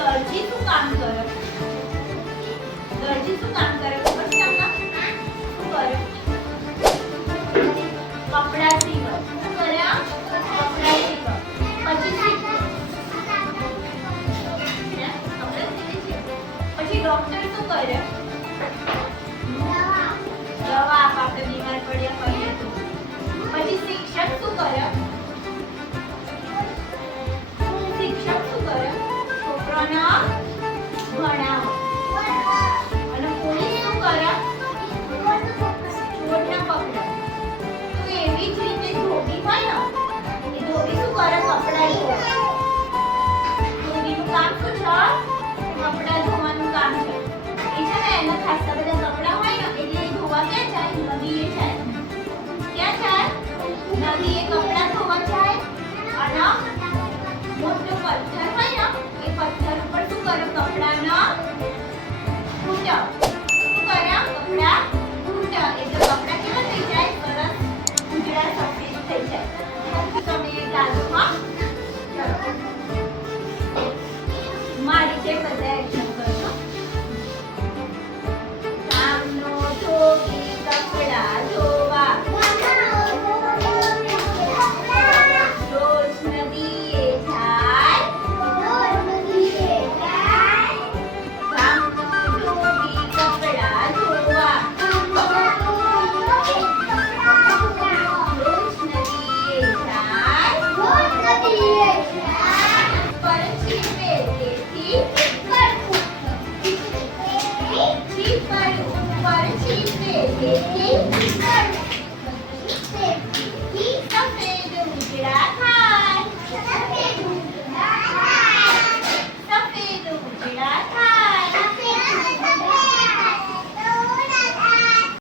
દરજી શું કામ કરે? દરજી શું કામ કરે ખબર છે તમને? શું કરે? કપડા સીવે. શું કરે? કપડા સીવે. પછી પછી ડોક્ટર શું કરે? દવા આપે આપણે બીમાર પડ્યા હોઈએ તો. પછી શિક્ષક શું કરે? શિક્ષક શું કરે? છોકરાને ભણાવે. અને પોલીસ શું કરે? ચોરને પકડે. તો એવી જ રીતે ધોબી હોય ને, એ ધોબી શું કરે? કપડા ધોવે. ધોબીનું કામ શું છે? કપડા ધોવાનું કામ છે. એ છે ને એના ખાસા બધા કપડા હોય ને એટલે એ ધોવા ક્યાં જાય? નદીએ જાય. ક્યાં જાય? નદીએ કપડા ધોવા જાય. અને મોટો પથ્થર હોય